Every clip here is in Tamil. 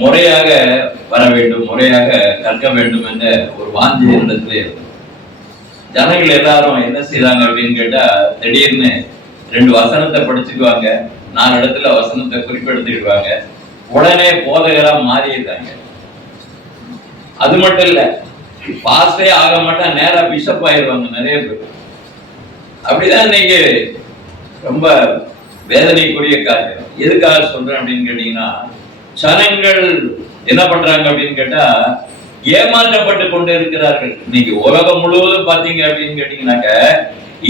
முறையாக வர வேண்டும், முறையாக கற்க வேண்டும் என்ற ஒரு வாஞ்சி இடத்துல இருக்கும். ஜனங்கள் எல்லாரும் என்ன செய்யறாங்க அப்படின்னு கேட்டா, திடீர்னு 2 வசனத்தை படிச்சுக்குவாங்க, 4 இடத்துல வசனத்தை குறிப்பெடுத்துக்குவாங்க, உடனே போதகரா மாறிடுறாங்க. அது மட்டும் இல்ல, பாஸ்டே ஆக மாட்டா, நேரா பிஷப் ஆயிடுவாங்க நிறைய பேர். அப்படிதான் இன்னைக்கு ரொம்ப வேதனைக்குரிய காரியம். எதுக்காக சொல்றேன் அப்படின்னு கேட்டீங்கன்னா, ஜனங்கள் என்ன பண்றாங்க அப்படின்னு கேட்டா, ஏமாற்றப்பட்டு கொண்டு இருக்கிறார்கள். இன்னைக்கு உலகம் முழுவதும் பாத்தீங்க அப்படின்னு கேட்டீங்கன்னாக்க,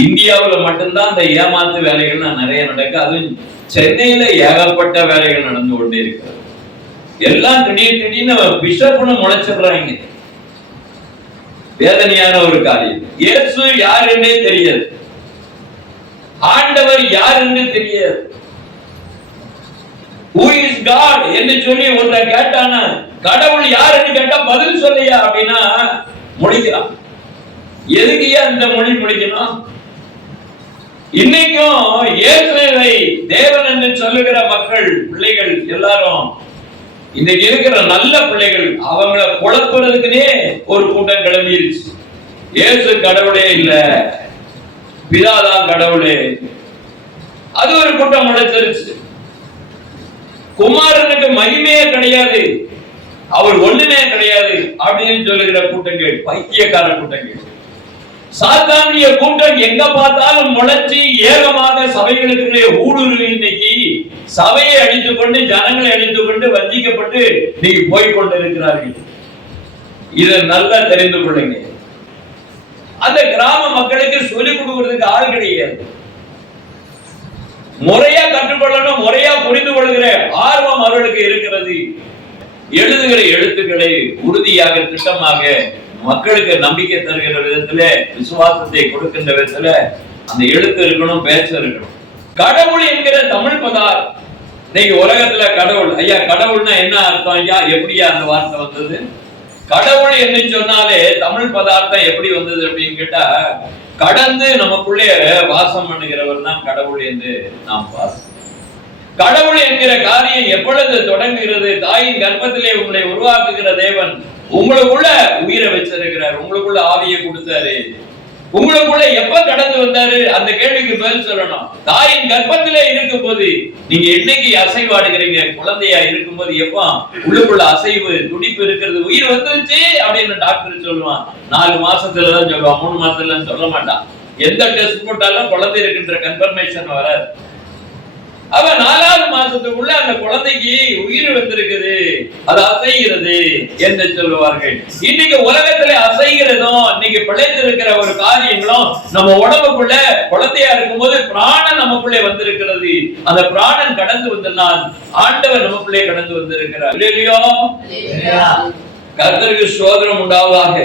இந்தியாவுல மட்டும்தான் அந்த ஏமாத்து வேலைகள் நிறைய நடக்கு. அதுவும் சென்னையில ஏகப்பட்ட வேலைகள் நடந்து கொண்டே இருக்கிறது. எல்லாம் திடீர்னு பிஷப்னு முளைச்சிடுறாங்க. வேதனையான ஒரு காரியம். இயேசு யார் என்றே தெரியாது, ஆண்டவர் யார் என்று தெரியாது. Who is God என்று சொல்லி ஒருத்த கேட்டானா, கடவுள் யார் என்று கேட்டா பதில் சொல்லையா அப்படின்னா முடிக்கிறான். எதுக்கு அந்த மொழி முடிக்கணும்? இன்னைக்கும் இயேசுவை தேவன் என்று சொல்லுகிற மக்கள், பிள்ளைகள் எல்லாரும், இன்னைக்கு இருக்கிற நல்ல பிள்ளைகள், அவங்கள குழப்புறதுக்குனே ஒரு கூட்டம் கிளம்பிருச்சு. இயேசு கடவுளே இல்ல, பிதாதான் கடவுளே, அது ஒரு கூட்டம் முளைச்சிருச்சு. குமாரனுக்கு மகிமையே கிடையாது, அவர் ஒண்ணுமே கிடையாது அப்படின்னு சொல்லுகிற கூட்டங்கள், பைத்தியக்கார கூட்டங்கள். சாத்தானிய கூட்டம் எங்க பார்த்தாலும் முளைச்சி ஏகமாக சபைகளுக்குள்ளே ஊடுருவி இன்னைக்கு சபையை அழித்துக் கொண்டு, ஜனங்களை அழித்துக் கொண்டு, வஞ்சிக்கப்பட்டு நீங்க போய்கொண்டிருக்கிறார்கள். இதை நல்லா தெரிந்து கொள்ளுங்க. அந்த கிராம மக்களுக்கு சொல்லிக் கொடுக்கிறதுக்கு ஆள் கிடையாது. முறையா கற்றுக்கொள்ளணும், முறையா புரிந்து கொள்கிற ஆர்வம் அவர்களுக்கு இருக்கிறது. எழுதுகிற எழுத்துக்களை உறுதியாக, திட்டமாக, மக்களுக்கு நம்பிக்கை தருகிற விதத்துல, விசுவாசத்தை கொடுக்கின்ற விதத்துல அந்த எழுத்து இருக்கணும், பேச்சு இருக்கணும். கடவுள் என்கிற தமிழ் பதார் இன்னைக்கு உலகத்துல கடவுள், ஐயா கடவுள்னா என்ன அர்த்தம் ஐயா, எப்படியா அந்த வார்த்தை வந்தது? கடவுள் என்று சொன்னாலே தமிழ் பதார்த்தம் எப்படி வந்தது அப்படின்னு கேட்டா, கடந்து நமக்குள்ளே வாசம் பண்ணுகிறவர் தான் கடவுள் என்று நாம் பார்க்கிறோம். கடவுள் என்கிற காரியம் எப்பொழுது தொடங்குகிறது? தாயின் கர்ப்பத்திலே உங்களை உருவாக்குகிற தேவன் உங்களுக்குள்ள உயிரை வச்சிருக்கிறார், உங்களுக்குள்ள ஆவியை கொடுத்தாரு. உங்களுக்குள்ள எப்ப கடந்து வந்தாரு? அந்த கேள்விக்கு பதில் சொல்லணும். தாயின் கர்ப்பத்திலே இருக்கும் போது நீங்க என்னைக்கு அசைவாடுகிறீங்க? குழந்தையா இருக்கும் போது எப்ப உள்ளுக்குள்ள அசைவு, துடிப்பு இருக்கிறது, உயிர் வந்துருச்சு அப்படின்னு டாக்டர் சொல்லுவான். 4 மாசத்துலதான் சொல்லுவான், 3 மாசத்துல சொல்ல மாட்டான். எந்த டெஸ்ட் போட்டாலும் குழந்தை இருக்கின்ற கன்ஃபர்மேஷன் வராது. அவன் 4வது மாசத்துக்குள்ள அந்த குழந்தைக்கு உயிர் வந்திருக்குது, அது அசைகிறது என்று சொல்லுவார்கள். இன்னைக்கு உலகத்துல அசைகிறதும், இன்னைக்கு பிழைத்திருக்கிற ஒரு காரியங்களும் நம்ம உடம்புக்குள்ள குழந்தையா இருக்கும்போது பிராணன் நமக்குள்ளே வந்திருக்கிறது. அந்த பிராணன் கடந்து வந்தால் ஆண்டவர் நமக்குள்ளே கடந்து வந்திருக்கிறார். இல்லையோ? கர்த்தருக்கு ஸ்தோத்திரம் உண்டாவதாக.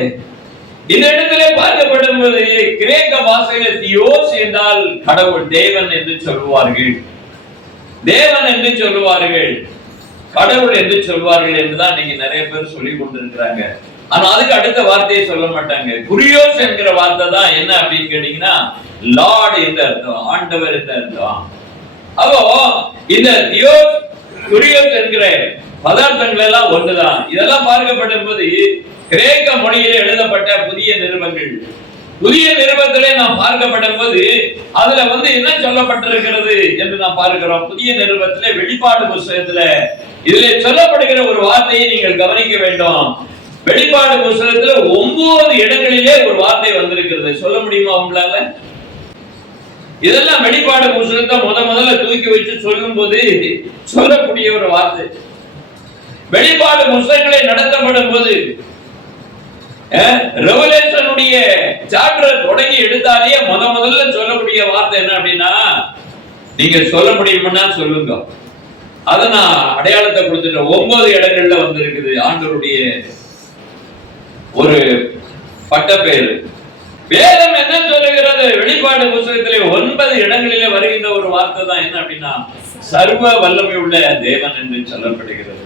இந்த இடத்திலே பார்க்கப்படும் போது கிரேக்க பாஷையில தியோஸ் என்றால் கடவுள், தேவன் என்று சொல்லுவார்கள். தேவன் என்று சொல்லுவார்கள், கடவுள் என்று சொல்வார்கள் என்றுதான் நீங்க நிறைய பேர் சொல்லி கொண்டிருக்கிறாங்க. ஆனா அதுக்கு அடுத்த வார்த்தையை சொல்ல மாட்டாங்க. குரியோஸ் என்கிற வார்த்தை தான் என்ன அப்படின்னு கேட்டீங்கன்னா, லார்ட் என்ற அர்த்தம், ஆண்டவர் என்ற அர்த்தம். அப்போ இந்த தியோஸ், குரியோஸ் என்கிற பதார்த்தங்கள் எல்லாம் ஒன்றுதான். இதெல்லாம் பார்க்கப்படும் போது கிரேக்க மொழியிலே எழுதப்பட்ட புதிய நிருபங்கள், புதிய நிருபத்திலே நாம் பார்க்கப்படும் போது அதுல என்ன சொல்லப்பட்டிருக்கிறது என்று நாம் பார்க்கிறோம். புதிய நிருபத்திலே, வெளிப்பாடு புத்தகத்துல இதுல சொல்லப்படுகிற ஒரு வார்த்தையை நீங்கள் கவனிக்க வேண்டும். வெளிப்பாடு புத்தகத்துல 9 இடங்களிலே ஒரு வார்த்தை வந்திருக்கிறது. சொல்ல முடியுமா உங்களால? இதெல்லாம் வெளிப்பாடு புத்தகத்தை முதல்ல தூக்கி வச்சு சொல்லும் போது சொல்லக்கூடிய ஒரு வார்த்தை. வெளிப்பாடு புத்தகங்களை நடத்தப்படும் போது ரெவலேஷனுடைய சாப்டர் தொடங்கி எடுத்தாலே முதல்ல சொல்லக்கூடிய வார்த்தை என்ன அப்படின்னா, நீங்க சொல்ல முடியும்னா சொல்லுங்க. அத நான் அடையாளத்தை கொடுத்துட்டேன். 9 இடங்கள்ல வந்திருக்குது ஆண்டவருடைய ஒரு பட்டப்பெயர். வேதம் என்ன சொல்லுகிறது? வெளிப்பாடு புத்தகத்திலே 9 இடங்களிலே வருகின்ற ஒரு வார்த்தை தான் என்ன அப்படின்னா, சர்வ வல்லமை உள்ள தேவன் என்று சொல்லப்படுகிறது.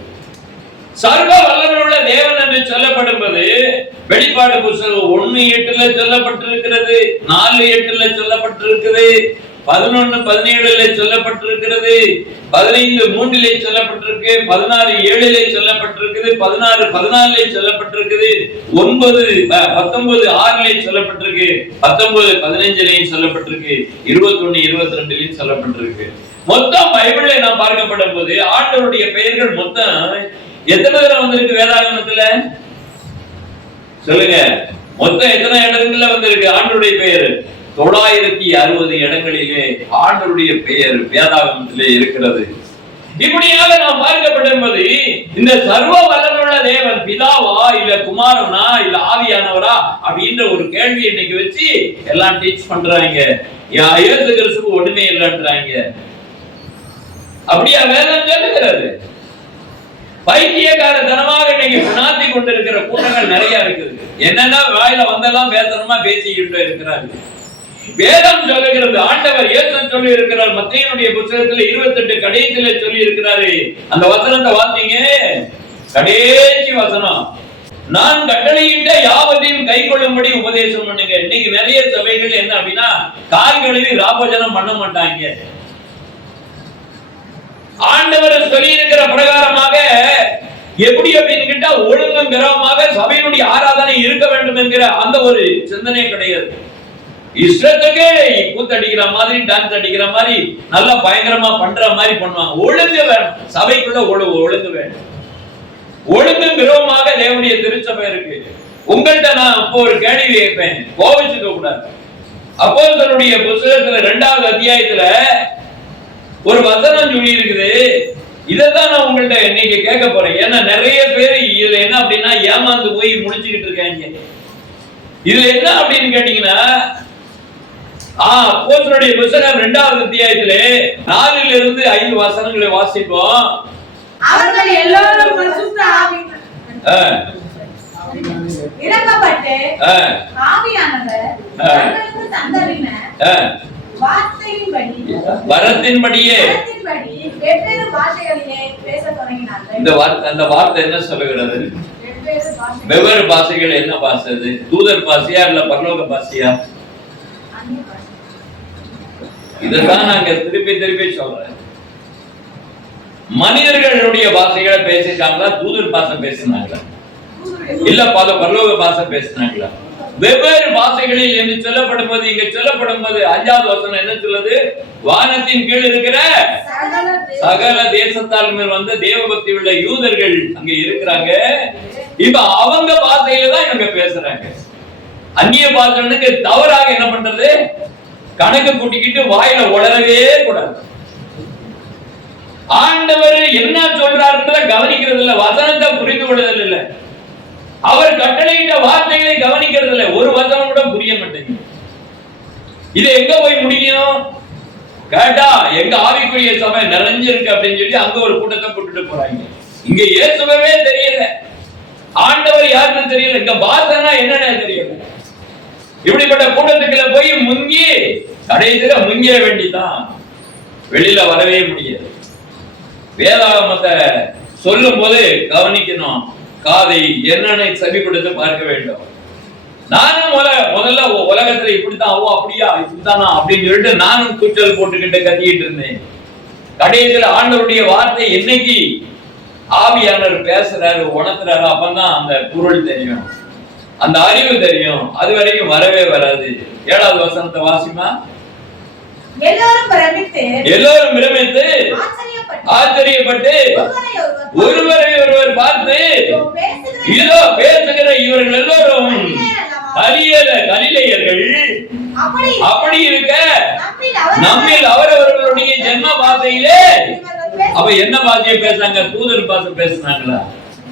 சர்வ வல்லமை உள்ள தேவன் என்று சொல்லப்படும்போது வெளிப்பாடு புத்தகம் 1:8 சொல்லப்பட்டிருக்கிறது, 4:8 சொல்லப்பட்டிருக்கிறது, 11:17 சொல்லப்பட்டிருக்கிறது, 15:3 சொல்லப்பட்டிருக்கு, 16:7 சொல்லப்பட்டிருக்குது, 16:14 சொல்லப்பட்டிருக்குது, 19:6 சொல்லப்பட்டிருக்கு, 19:15 சொல்லப்பட்டிருக்கு, 21:22 சொல்லப்பட்டிருக்கு. மொத்தம் பைபிள்ல நாம் பார்க்கப்படும் போது ஆண்டவருடைய பெயர்கள் மொத்தம் எத்தனை தடவை வந்திருக்கு வேதாகமத்துல? சொல்லுங்க, மொத்தம் எத்தனை இடங்கள்ல வந்திருக்கு ஆண்டவருடைய பெயர்? 960 இடங்களிலே ஆண்டவருடைய பெயர் வேதாகமத்திலே இருக்கிறது. இப்படியாக நாம் பார்க்கப்படும் போது இந்த சர்வ வல்லமையுள்ள தேவன் பிதாவா இல்ல குமாரனா இல்ல ஆவியானவரா அப்படின்ற ஒரு கேள்வி இன்னைக்கு வச்சு எல்லாம் டீச் பண்றாங்க. இயேசு கிறிஸ்துவுக்கு ஒண்ணுமே இல்லைன்றாங்க. அப்படியா வேதம் சொல்லுகிறது? பைத்தியக்காரத்தனமாக இன்னைக்கு பினாத்தி கொண்டிருக்கிற கூட்டங்கள் நிறைய இருக்குது. என்னன்னா வாயில வந்தெல்லாம் பேசணுமா பேசிக்கிட்டு இருக்கிறாரு. வேதம் சொல்லுகிறது, ஆண்டவர் இயேசு சொல்லி இருக்கிறார். மத்தேயுடைய புத்தகத்துல 28 கடைசியில சொல்லி இருக்கிறாரு. அந்த வசனத்தை வாசிங்க, கடைசி வசனம். நான் கட்டளையிட்ட யாவதையும் கை கொள்ளும்படி உபதேசம் பண்ணுங்க. இன்னைக்கு நிறைய சபைகள் என்ன அப்படின்னா கால் கழுவி ராபோஜனம் பண்ண மாட்டாங்க. ஆண்டவர் சொல்லி இருக்கிற பிரகாரமாக எப்படி அப்படின்னு கேட்டா ஒழுங்கும் கிரமமாக சபையினுடைய ஆராதனை இருக்க வேண்டும் என்கிற அந்த ஒரு சிந்தனை கிடையாது. இஷ்டத்துக்கு கூத்தடிக்கிற மாதிரி டான்ஸ் அடிக்கிற மாதிரி நல்லா பயங்கரமா பண்ற மாதிரி பண்ணுவாங்க. ஒழுங்கு வேணும், சபைக்குள்ள ஒழுங்கு வேணும். ஒழுங்கும் கிரமமாக தேவனுடைய திருச்சபை இருக்கு. உங்கள்கிட்ட நான் இப்போ ஒரு கேள்வி கேட்பேன், கோவிச்சுக்க கூடாது. அப்போஸ்தலருடைய புத்தகத்துல 2வது அத்தியாயத்துல ஒரு வசனம் சொல்லி இருக்குது. இதைத்தான் நான் உங்கள்கிட்ட இன்னைக்கு கேட்க போறேன். ஏன்னா நிறைய பேர் இதுல என்ன அப்படின்னா ஏமாந்து போய் முடிச்சுக்கிட்டு இருக்காங்க. இதுல என்ன அப்படின்னு கேட்டீங்கன்னா அப்போஸ்தலருடைய புத்தகம் 2வது அத்தியாயத்திலே 4 - 5 வசனங்களை வாசிப்போம். அவர்கள் எல்லோரும் பரிசுத்த ஆவியினால் இறக்கப்பட்டு ஆவியானவர் அவர்களுக்கு தந்தரின வரத்தின்படியே வெவ்வேறு பாஷைகளிலே பேசத் தொடங்கினார்கள். அந்த வார்த்தை என்ன சொல்லுகிறது? வெவ்வேறு பாஷைகள். என்ன பாஷை அது? தூதர் பாஷையா இல்ல பரலோக பாஷையா? இதுதான் நாங்க திருப்பி திருப்பி சொல்றேன். மனிதர்களுடைய பாஷைகளை பேசிட்டாங்களா, தூதர் பாஷை பேசினாங்களா, இல்ல பரலோக பாஷை பேசினாங்களா? வெவ்வேறு பாஷைகளில் என்று சொல்லப்படும் போது இங்க சொல்லப்படும் போது 5வது வசனம் என்ன சொல்லுது? வானத்தின் கீழ் இருக்கிற சகல தேசத்தால் மேல் வந்த தேவபக்தி உள்ள யூதர்கள் அங்க இருக்கிறாங்க. இப்ப அவங்க பாஷையில தான் இவங்க பேசுறாங்க. அந்நிய பாஷனுக்கு தவறாக என்ன பண்றது? கணக்கு கூட்டிக்கிட்டு வாயில உளரவே கூடாது. ஆண்டவர் என்ன சொல்றாருன்றத கவனிக்கிறது இல்ல, வசனத்தை புரிந்து கொள்ளுதல் இல்ல, அவர் கட்டளையிட்ட வார்த்தைகளை கவனிக்கிறது இல்ல. ஒரு வசனம் கூட புரிய மாட்டேங்குது. இது எங்க போய் முடியும் கேட்டா, எங்க ஆவிக்குரிய சபை நிறைஞ்சிருக்கு அப்படின்னு சொல்லி அங்க ஒரு கூட்டத்தை கூட்டிட்டு போறாங்க. இங்க இயேசுவே தெரியல, ஆண்டவர் யாருன்னு தெரியல, இங்க பாசனா என்னன்னு தெரியல. இப்படிப்பட்ட கூட்டத்துக்குள்ள போய் முங்கி கடைசியில முங்கிட வேண்டிதான், வெளியில வரவே முடியாது. வேதாகமத்தை சொல்லும் போது கவனிக்கணும், காதை என்னன்னு செவி கொடுத்து பார்க்க வேண்டும். நானும் முதல்ல உலகத்துல இப்படித்தான், ஓ அப்படியா இப்படித்தானா அப்படின்னு சொல்லிட்டு நானும் கூச்சல் போட்டுக்கிட்டு கத்திக்கிட்டு இருந்தேன். கடைசியில ஆண்டவருடைய வார்த்தை என்னைக்கு ஆவியானவர் பேசுறாரு உணர்த்துறாரு அப்பதான் அந்த பொருள் தெரியும், அந்த அறிவு தெரியும். அது வரைக்கும் வரவே வராது. 7வது வசனத்தை வாசிமா. எல்லோரும் பிரமித்து ஆச்சரியப்பட்டு ஒருவரை ஒருவர் பார்த்து, இதோ பேசுகிற இவர்கள் எல்லோரும் கலிலேயர்கள். அப்படி இருக்க நம்மில் அவரவர்களுடைய ஜென்ம பாஷையிலே, அப்ப என்ன பாஷையை பேசுறாங்க? தூதர் பாஷை பேசுனாங்களா,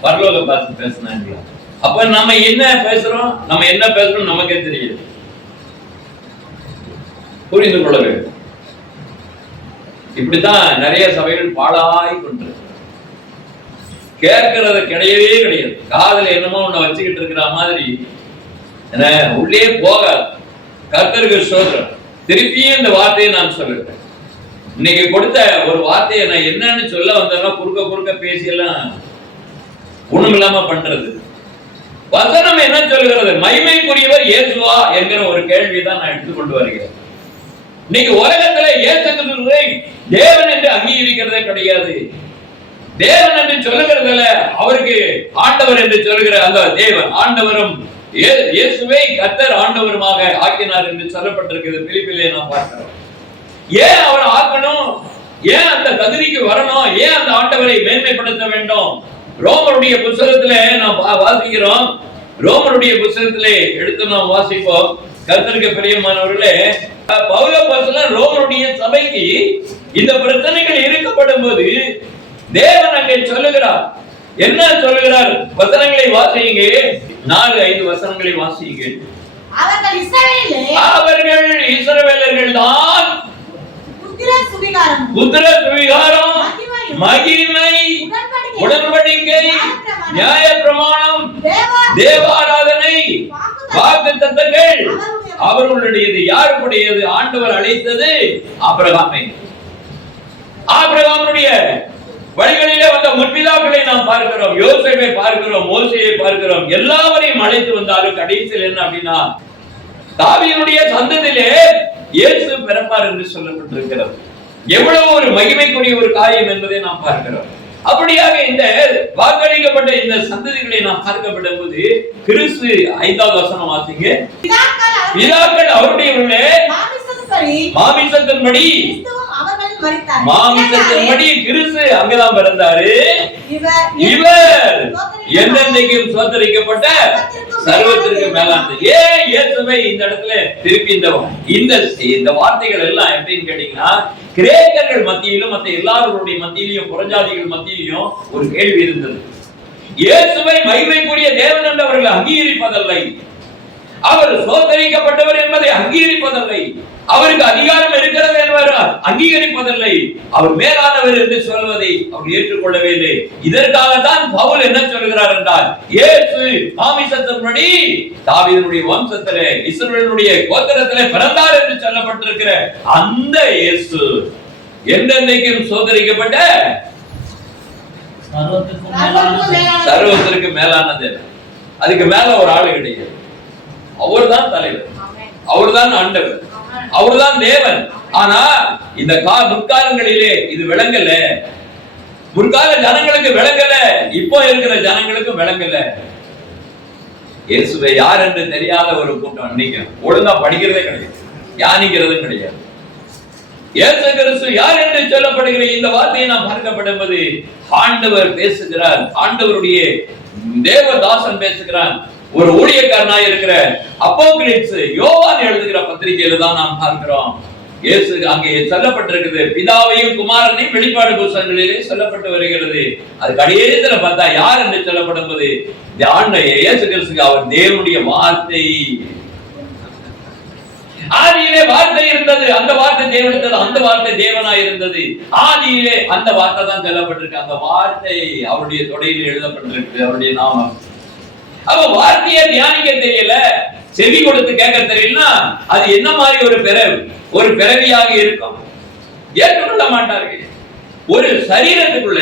பரலோக பாஷை பேசுனாங்களா? அப்ப நம்ம என்ன பேசுறோம், நம்ம என்ன பேசுறோம் நமக்கே தெரியுது. புரிந்து கொள்ள வேண்டும். இப்படித்தான் நிறைய சபைகள் பாழாய் கொண்டு கேட்கறது கிடையவே கிடையாது. காதுல என்னமோ ஒண்ணு வச்சுக்கிட்டு இருக்கிற மாதிரி உள்ளே போகாது. கர்த்தருக்கு ஸ்தோத்திரம். திருப்பியும் இந்த வார்த்தையை நான் சொல்லுறேன். இன்னைக்கு கொடுத்த ஒரு வார்த்தையை நான் என்னன்னு சொல்ல வந்தேன்னா குறுக்க பேசியெல்லாம் ஒண்ணுமில்லாம பண்றது. வசனம் என்ன சொல்லுகிறது? மகிமைக்குரியவர் இயேசுவா என்கிற ஒரு கேள்விதான் நான் எடுத்துக்கொண்டு வருகிறேன். இன்னைக்கு உலகத்துல இயேசு கிறிஸ்துவை தேவன் என்று அங்கீகரிக்கிறதே கிடையாது. தேவன் என்று சொல்லுகிறதுல அவருக்கு ஆண்டவர் என்று சொல்லுகிற அந்த தேவன் ஆண்டவரும் இயேசுவை கர்த்தர் ஆண்டவருமாக ஆக்கினார் என்று சொல்லப்பட்டிருக்கிறது. பிலிப்பிலே நாம் பார்க்கிறோம். ஏன் அவர் ஆக்கணும்? ஏன் அந்த தகுதிக்கு வரணும்? ஏன் அந்த ஆண்டவரை மேன்மைப்படுத்த வேண்டும்? ரோமருடைய புத்தகத்திலே நாம் வாசிக்கிறோம். ரோமருடைய புத்தகத்திலே எடுத்து நாம் வாசிப்போம். கர்த்தருக்கு பிரியமானவர்களே, பவுல் அப்போஸ்தலன் ரோமருடைய சபைக்கு இந்த பிரச்சனைகள் இருக்கப்படும் போது தேவன் அங்கே சொல்லுகிறார். என்ன சொல்லுகிறார்? வசனங்களை வாசியுங்க. 4-5 வசனங்களை வாசியுங்க. அவர்கள் இஸ்ரவேலர்கள் தான் புத்திர சுவிகாரம், மகிமை, உடன்படிக்கை, நியாய பிரமாணம், தேவாராதனை, வாக்குத்தத்தங்கள் அவர்களுடையது. யாருடையது? ஆண்டவர் அழைத்தது ஆபிரகாமை. ஆபிரகாமுடைய வழிகளிலே வந்த முற்பிதாக்களை நாம் பார்க்கிறோம். யோசேப்பை பார்க்கிறோம், மோசேயை பார்க்கிறோம். எல்லாவரையும் அழைத்து வந்தாலும் கடைசியில் என்ன அப்படின்னா தாவீதுடைய சந்ததியிலே இயேசு பிறப்பார் என்று சொல்லப்பட்டிருக்கிறது. எவ்வளவு ஒரு மகிமைக்குரிய ஒரு காரியம் என்பதை நாம் பார்க்கிறோம். அப்படியாக இந்த வாக்களிக்கப்பட்ட இந்த சந்ததிகளை நாம் பார்க்கப்படும் போது கிறிஸ்து 5வது வசனம் வாசிங்க. பிதாக்கள் அவருடையவர்களே மாமிசத்தின்படி கிறிஸ்து அங்கதான் பிறந்தாரு. இவர் என்னென்னைக்கும் சோதரிக்கப்பட்ட சர்வத்திற்கு மேலானது. ஏன் இயேசுவை இந்த இடத்துல திருப்பி இந்த வார்த்தைகள் எல்லாம் எப்படின்னு கேட்டீங்கன்னா, கிரேக்கர்கள் மத்தியிலும் மற்ற எல்லாருடைய மத்தியிலும் புறஜாதிகள் மத்தியிலும் ஒரு கேள்வி இருந்தது. இயேசுவை மகிமைக்குரிய தேவன் என்று அவர்கள் அங்கீகரிப்பதில்லை. அவர் சோதரிக்கப்பட்டவர் என்பதை அங்கீகரிப்பதில்லை. அவருக்கு அதிகாரம் இருக்கிறது என்பவர் அங்கீகரிப்பதில்லை. அவர் மேலானவர் என்று சொல்வதை அவர் ஏற்றுக்கொள்ளவே இல்லை. இதற்காகத்தான் பவுல் என்ன சொல்கிறார் என்றால், இயேசு மாமிசத்தின்படி தாவீதுடைய வம்சத்திலே இஸ்ரவேலுடைய கோத்திரத்திலே பிறந்தார் என்று சொல்லப்பட்டிருக்கிற அந்த இயேசு என்றென்றைக்கும் சோதரிக்கப்பட்ட சர்வத்திற்கு மேலானது. அதுக்கு மேல ஒரு ஆளு கிடையாது. அவர்தான் தலைவர், அவர்தான் ஆண்டவர், அவர்தான் தேவன். ஆனா இந்த முற்காலங்களிலே இது விளங்கல. முற்கால ஜனங்களுக்கு விளங்கல, இப்போ இருக்கிற ஜனங்களுக்கு விளங்கல. இயேசுவை யார் என்று தெரியாத ஒரு கூட்டம் இன்னைக்கு ஒழுங்கா படிக்கிறதே கிடையாது, தியானிக்கிறதும் கிடையாது. இயேசு கிறிஸ்து யார் என்று சொல்லப்படுகிற இந்த வார்த்தையை நாம் பார்க்கப்படும் போது ஆண்டவர் பேசுகிறார். ஆண்டவருடைய தேவதாசன் பேசுகிறான். ஒரு ஊழியக்காரனாய் இருக்கிற அப்போகிலிப்ஸ் யோவான் எழுதுகிற பத்திரிகையில தான் நாம் பார்க்கிறோம். இயேசு அங்கே சொல்லப்பட்டிருக்கிறது. பிதாவையும் குமாரனையும் வெளிப்பாடு புத்தகங்களிலே சொல்லப்பட்டு வருகிறது. அது கடைசியில பார்த்தா யார் என்று சொல்லப்படும் போது இயேசு கிறிஸ்து அவர் தேவனுடைய வார்த்தை. ஆதியிலே வார்த்தை இருந்தது, அந்த வார்த்தை தேவனுக்கு, அந்த வார்த்தை தேவனாய் இருந்தது. ஆதியிலே அந்த வார்த்தை தான் சொல்லப்பட்டிருக்கு. அந்த வார்த்தை அவருடைய தொடையில் எழுதப்பட்டிருக்கு, அவருடைய நாமம். அவ வார்த்தையை தியானிக்க தெரியல, செவி கொடுத்து கேட்க தெரியலனா அது என்ன மாதிரி ஒரு பிறவியாக இருக்கும்? ஏற்றுக்கொள்ள மாட்டார்கள். ஒரு சரீரத்துக்குள்ள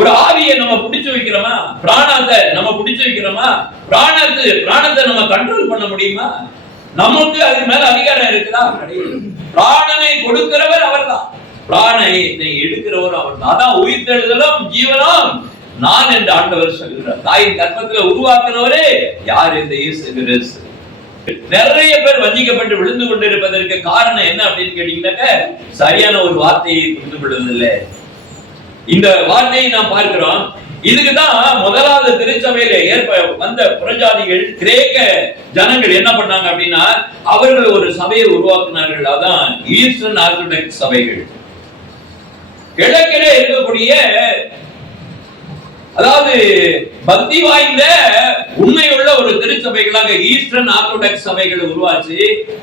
ஒரு ஆவியை நம்ம பிடிச்சு வைக்கிறோமா? பிராணத்தை நம்ம பிடிச்சு வைக்கிறோமா? பிராணத்தை நம்ம கண்ட்ரோல் பண்ண முடியுமா? நமக்கு அது மேல அதிகாரம் இருக்குதா? கிடையாது. பிராணனை கொடுக்கிறவர் அவர்தான், பிராணனை எடுக்கிறவர் அவர்தான். அதான் உயிர்த்தெழுதலும் ஜீவனும் நான் என்று ஆண்டவர் சொல்கிறார். தாயின் கர்ப்பத்துல உருவாக்குனவரே யார்? இந்த இயேசு கிறிஸ்து. நிறைய பேர் வஞ்சிக்கப்பட்டு விழுந்து கொண்டிருப்பதற்கு காரணம் என்ன அப்படின்னு கேட்டீங்கன்னாக்க, சரியான ஒரு வார்த்தையை புரிந்து கொள்வதில்லை. இந்த வார்த்தையை நாம் பார்க்கிறோம். இதுக்குதான் முதலாவது திருச்சபையில வந்த புறஜாதிகள் கிரேக்க ஜனங்கள் என்ன பண்ணாங்க அப்படின்னா, அவர்கள் ஒரு சபையை உருவாக்குனார்கள். அதான் ஈஸ்டர்ன் ஆர்த்தடாக்ஸ் சபைகள். கிழக்கிலே இருக்கக்கூடிய, அதாவது பக்தி வாய்ந்த உண்மையுள்ள ஒரு திருச்சபைகளாக ஈஸ்டர்ன் ஆர்த்தடாக்ஸ் சபைகள் உருவாச்சு.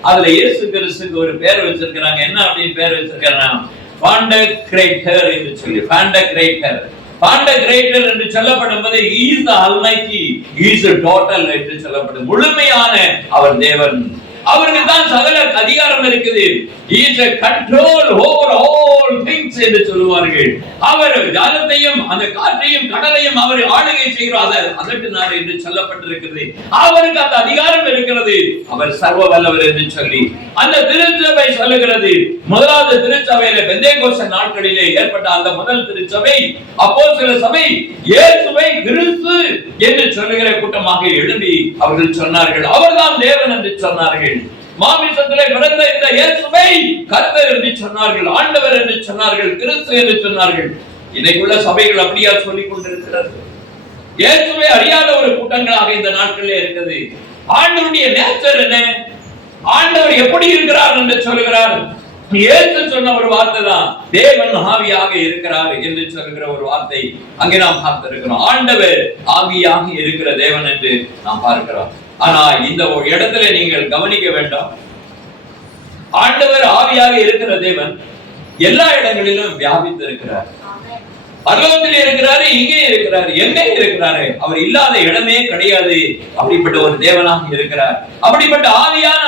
அதுல இயேசு கிறிஸ்துக்கு ஒரு பேர் வச்சிருக்கிறாங்க. என்ன அப்படின்னு பேர் வச்சிருக்காங்க? பாண்டகிரேட்டர் என்று சொல்லி. பாண்டகிரேட்டர் என்று சொல்லப்படும்போது he is the almighty, he is the total என்று சொல்லப்படும். முழுமையான அவர் தேவன். அவருக்கு தான் சகல அதிகாரம் இருக்குது. He is a control over all things என்று சொல்லுவார்கள். அவர் ஜலத்தையும் அந்த காற்றையும் கடலையும் அவர் ஆளுகை செய்கிறார். அதட்டினார் என்று சொல்லப்பட்டிருக்கிறது. அவருக்கு அந்த அதிகாரம் இருக்கிறது. அவர் சர்வ வல்லவர் என்று சொல்லி அந்த திருச்சபை சொல்லுகிறது. முதலாவது திருச்சபையில பெந்தேகோஸ்தே நாட்களிலே ஏற்பட்ட அந்த முதல் திருச்சபை அப்போஸ்தல சபை இயேசுவை கிறிஸ்து என்று சொல்லுகிற கூட்டமாக எழும்பி அவர்கள் சொன்னார்கள், அவர்தான் தேவன் என்று சொன்னார்கள். மாமிசத்திலே பிறந்த இந்த இயேசுவை கர்த்தர் என்று சொன்னார்கள், ஆண்டவர் என்று சொன்னார்கள், கிறிஸ்து என்று சொன்னார்கள். இன்னைக்குள்ள சபைகள் அப்படியா சொல்லிக் கொண்டிருக்கிறது. இயேசுவை அறியாத ஒரு கூட்டங்களாக இந்த நாட்களிலே இருக்குது. ஆண்டவருடைய நேச்சர் என்ன, ஆண்டவர் எப்படி இருக்கிறார் என்று சொல்லுகிறார். இயேசு சொன்ன ஒரு வார்த்தை தான், தேவன் ஆவியாக இருக்கிறார் என்று சொல்லுகிற ஒரு வார்த்தை அங்கே நாம் பார்த்திருக்கிறோம். ஆண்டவர் ஆவியாக இருக்கிற தேவன் என்று நாம் பார்க்கிறோம். ஆனா இந்த இடத்துல நீங்கள் கவனிக்க வேண்டாம், ஆண்டவர் ஆவியாக இருக்கிற தேவன் எல்லா இடங்களிலும் வியாபித்து இருக்கிறார். பரலோகத்தில் இருக்கிறாரு, இங்கே இருக்கிறாரு, எங்கே இருக்கிறாரு, அவர் இல்லாத இடமே கிடையாது. அப்படிப்பட்ட ஒரு தேவனாக இருக்கிறார். அப்படிப்பட்ட ஆவியான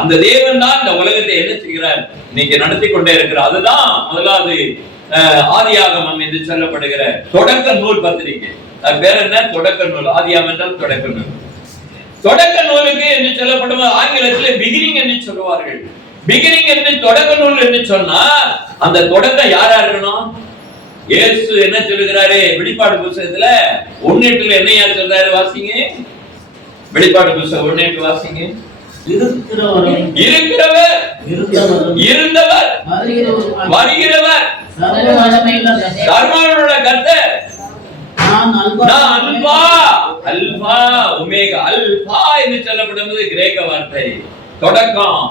அந்த தேவன் தான் இந்த உலகத்தை என்ன செய்கிறார், இன்னைக்கு நடத்தி கொண்டே இருக்கிறார். அதுதான் முதலாவது ஆதியாகமம் என்று சொல்லப்படுகிற தொடக்க நூல் பத்திரிகை. பேர் என்ன? தொடக்க நூல். ஆதியாகமம் என்றால் தொடக்க நூல். தொடக்க நூலுக்கு என்று சொல்லப்படும் ஆங்கிலத்தில் பிகினிங் என்று சொல்லுவார்கள். பிகினிங் என்று தொடக்க நூல் என்று சொன்னா அந்த தொடக்கம் யாரா இருக்கணும்? இயேசு என்ன சொல்லுகிறாரு வெளிப்பாடு புத்தகத்துல 1:8 என்னையா சொல்றாரு? வாசிங்க. வெளிப்பாடு புத்தகம் 1:8 வாசிங்க. இருக்கிறவர், இருந்தவர், வருகிறவர், சர்வவல்லமையுள்ள கர்த்தர், நான் அல்பா அல்பா ஒமேகா. அல்பா என்று சொல்லப்படுவது கிரேக்க வார்த்தை, தொடக்கம்.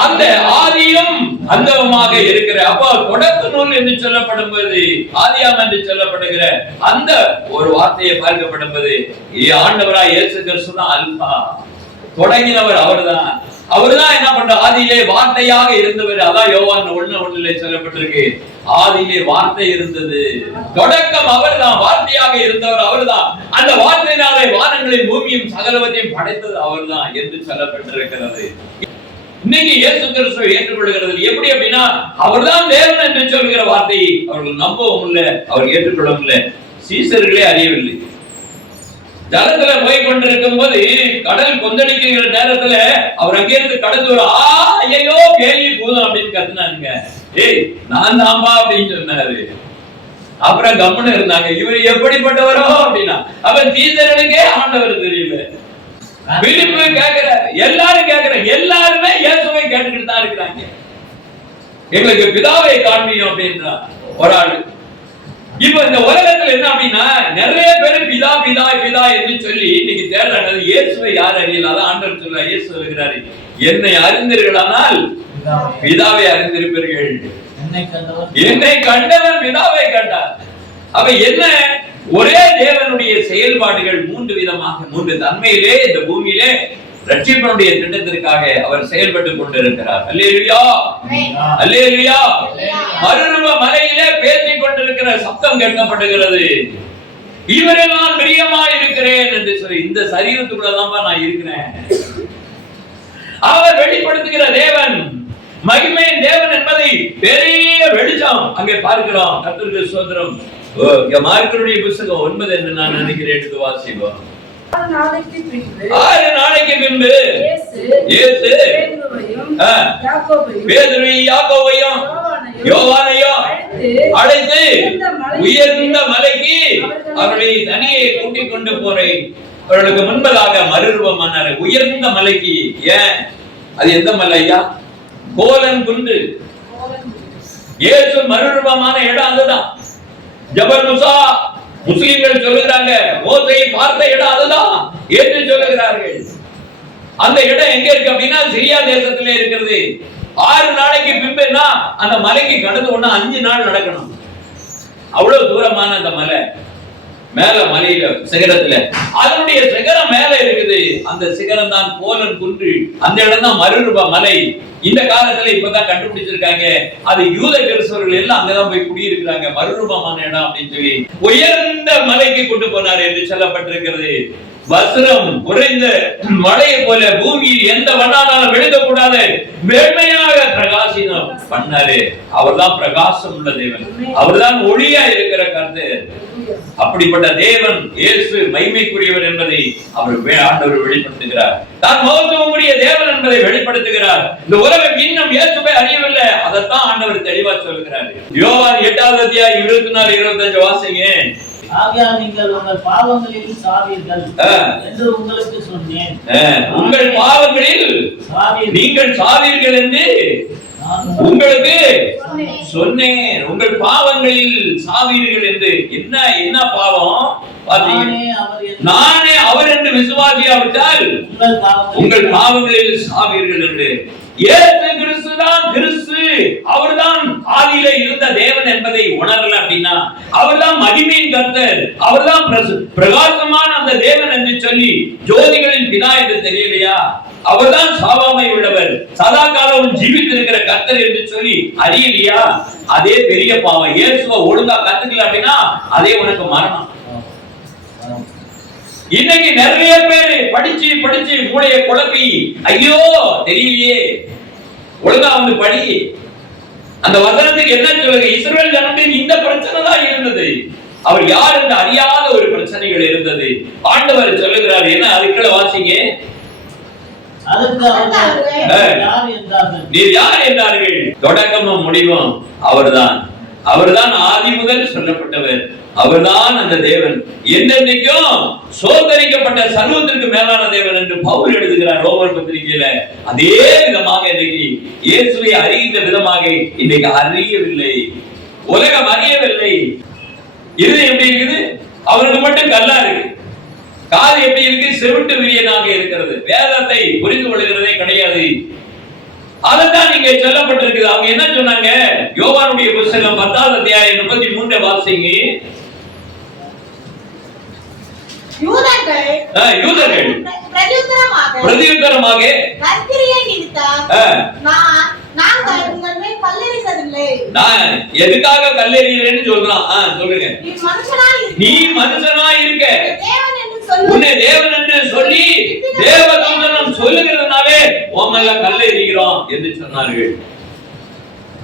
அந்த ஆதியும் அந்தமாக இருக்கிற அப்போ தொடக்க நூல் என்று சொல்லப்படும்போது ஆதியாகமம் என்று சொல்லப்படுகிற அந்த ஒரு வார்த்தையை பார்க்கப்படும்போது ஆண்டவராய் இயேசு கிறிஸ்து தான் அல்பா, தொடங்கினவர் அவர்தான். அவர்தான் என்ன பண்ற, ஆதியிலே வார்த்தையாக இருந்தவர். அதான் யோவான் 1:1 சொல்லப்பட்டிருக்கு, ஆதியிலே வார்த்தை இருந்தது. தொடக்கம் அவர்தான், வார்த்தையாக இருந்தவர் அவர்தான். அந்த வார்த்தையினாலே வானங்களையும் பூமியும் சகலவற்றையும் படைத்தது அவர்தான் என்று சொல்லப்பட்டிருக்கிறது. இன்னைக்கு இயேசு கிறிஸ்துவை ஏற்றுக்கொள்கிறது எப்படி அப்படின்னா, அவர்தான் தேவன் என்று சொல்கிற வார்த்தையை அவர்கள் நம்பவும் இல்லை, அவர் ஏற்றுக்கொள்ளவும் இல்லை. சீசர்களே அறியவில்லை. ஜலத்துல போய் கொண்டிருக்கும் போது கடல் கொந்தளிக்கிற நேரத்துல அவர் அங்கிருந்து கடந்து ஒரு ஐயோ கேள்வி போதும் அப்படின்னு கத்துனாங்க. ஏய் நான் தான்பா அப்படின்னு சொன்னாரு. அப்புறம் கம்முன்னு இருந்தாங்க. இவர் எப்படிப்பட்டவரோ அப்படின்னா அப்ப சீசர்களுக்கே ஆண்டவர் தெரியல. பிலிப்பு கேட்கிறாரு, எல்லாரும் கேட்கிறாங்க, எல்லாருமே இயேசுவை கேட்டுக்கிட்டு தான் இருக்கிறாங்க. எங்களுக்கு பிதாவை காண்பியும் அப்படின்றா ஒரு ஆளு. இப்ப இந்த உலகத்துல என்ன அப்படின்னா நிறைய பேர் பிதா பிதா பிதா என்று சொல்லி இன்னைக்கு தேடுறாங்க. இயேசுவை யார் அறியல. அதான் ஆண்டவர் சொல்ல, இயேசு சொல்கிறாரு, என்னை அறிந்தீர்களானால் பிதாவை அறிந்திருப்பீர்கள். என்னை கண்டவன் பிதாவை கண்டார். அப்ப என்ன, ஒரே தேவனுடைய செயல்பாடுகள் 3 விதமாக 3 தன்மையிலே இந்த பூமியிலே ரட்சிப்பினுடைய திட்டத்திற்காக அவர் செயல்பட்டு கொண்டிருக்கிறார். அல்லேலூயா, அல்லேலூயா. மறுரூப மலையிலே பேசிக் கொண்டிருக்கிற சத்தம் கேட்கப்படுகிறது, இவரில் நான் பிரியமாய் இருக்கிறேன் என்று சொல்லி. இந்த சரீரத்துக்குள்ளதான் நான் இருக்கிறேன். அவர் வெளிப்படுத்துகிற தேவன், மகிமையின் தேவன் என்பதை பெரிய வெளிச்சம் அங்கே பார்க்கிறோம். கர்த்தருக்கு ஸ்தோத்திரம். மார்க்கனுடைய புத்தகம் 9 என்று நான் நினைக்கிறேன். எடுத்து வாசிப்போம். 6 நாளைக்கு பின்பு இயேசு பேதுருவையும் யாக்கோபையும் யோவானையும் அழைத்து உயர்ந்த மலைக்கு அவர்களை தனியே கூட்டிக் கொண்டு போறேன். அவர்களுக்கு முன்பதாக மறுரூபமானார். உயர்ந்த மலைக்கு. ஏன் அது எந்த மலையா? கோலன் குன்று. இயேசு மறுரூபமான இடம் அதுதான். ஜபல் முசா முஸ்லிம்கள் சொல்லுகிறாங்க, மோசையை பார்த்த இடம் அதுதான் என்று சொல்லுகிறார்கள். அந்த இடம் எங்க இருக்கு அப்படின்னா சிரியா தேசத்திலே இருக்கிறது. 6 நாளைக்கு பின்புனா அந்த மலைக்கு கடந்து ஒண்ணு 5 நாள் நடக்கணும். அவ்வளவு தூரமான அந்த மலை, மேல மலையில சிகரத்துல அதனுடைய சிகரம் மேல இருக்குது. அந்த சிகரம் தான் கோலன் குன்று. அந்த இடம் தான் மறுரூப மலை. இந்த காலத்துல இப்பதான் கண்டுபிடிச்சிருக்காங்க. அது யூத கிறிஸ்தவர்கள் எல்லாம் அங்கதான் போய் குடியிருக்கிறாங்க. மறுரூபமான இடம் அப்படின்னு சொல்லி உயர்ந்த மலைக்கு கொண்டு போனார் என்று சொல்லப்பட்டிருக்கிறது. வஸ்திரம் குறைந்த மழையை போல பூமியில் எந்த வண்ணாலும் விழுகக்கூடாது வெண்மையாக பிரகாசினம் பண்ணாரு. அவர்தான் பிரகாசம் உள்ள தேவன், அவர்தான் ஒளியா இருக்கிற கர்த்தர். அப்படிப்பட்ட தேவன் இயேசு மகிமைக்குரியவர் என்பதை ஆண்டவர் வெளிப்படுத்துகிறார். தான் மகத்துவமுடைய தேவன் என்பதை வெளிப்படுத்துகிறார். இந்த உலகம் இன்னும் இயேசுவை அறியவில்லை, அதைத்தான் ஆண்டவர் தெளிவா சொல்கிறார். யோவான் 8வது அத்தியாயம் 24-25 வாசிங்க. ஆகையால் நீங்கள் உங்கள் பாவங்களில் சாவீர்கள் என்று உங்களுக்கு சொன்னேன். உங்கள் பாவங்களில் நீங்கள் சாவீர்கள் என்று உங்களுக்கு சொன்னேன். உங்கள் பாவங்களில் சாவீர்கள் என்று. என்ன பாவம்? நானே அவர் என்று விசுவாசியாவிட்டால் உங்கள் பாவங்களில் சாவீர்கள் என்று. இயேசு கிறிஸ்து தான் கிறிஸ்து, அவர்தான் ஆதியில இருந்த தேவன் என்பதை உணரல அப்படின்னா, அவர்தான் மகிமையின் கர்த்தர், அவர்தான் பிரகாசமான அந்த தேவன் என்று சொல்லி ஜோதிகளின் பிதா என்று தெரியலையா? அவர்தான் சாவாமை உள்ளவர், சதா காலம் ஜீவித்திருக்கிற கர்த்தர் என்று சொல்லி அறியலையா? அதே பெரிய பாவம். இயேசுவை ஒழுங்கா கத்துக்கல அப்படின்னா அதே உனக்கு மரணம். இன்னைக்கு நிறைய பேர் படிச்சு மூளையை குழப்பி, ஐயோ தெரியலையே, ஒழுங்கா வந்து படி. அந்த வசனத்துக்கு என்ன சொல்லுங்க? இஸ்ரவேல் ஜனங்களுக்கு இந்த பிரச்சனை தான் இருந்தது. அவர் யார் என்று அறியாத ஒரு பிரச்சனைகள் இருந்தது. ஆண்டவர் சொல்லுகிறார், என்ன அதுக்குள்ள வாசிங்க. நீர் யார் என்றார்கள். தொடக்கமும் முடிவும் அவர்தான். அவர்தான் ஆதி முதல் சொல்லப்பட்டவர். அவர்தான் அந்த தேவன், என்னென்னைக்கும் சோதரிக்கப்பட்ட சர்வத்திற்கு மேலான தேவன் என்று பவுல் எழுதுகிறார் ரோமர் பத்திரிகையில. அதே விதமாக இன்றைக்கு இயேசுவை அறிந்த விதமாக இன்றைக்கு அறியவில்லை, உலகம் அறியவில்லை. இது எப்படி இருக்குது? அவருக்கு மட்டும் கல்லா இருக்கு. காது எப்படி இருக்கு? செவிட்டு விரியனாக இருக்கிறது. வேதத்தை புரிந்து கொள்கிறதே கிடையாது. அதைத்தான் நீங்க சொல்லப்பட்டிருக்குது. அவங்க என்ன சொன்னாங்க? யோவானுடைய புத்தகம் 10வது அத்தியாயம் 33 வாசிங்க. யூதர்கள் பிரதியுத்தரமாக நான் எதுக்காக கல்லெறிகிறேன்னு சொல்றான். சொல்லுங்க. நீ மனுஷனா இருக்க, உன்னை தேவன் என்று சொல்லி தேவதூதன் சொல்லுகிறதுனாலே உன் மேல கல்லை எறிகிறோம் என்று சொன்னார்கள்.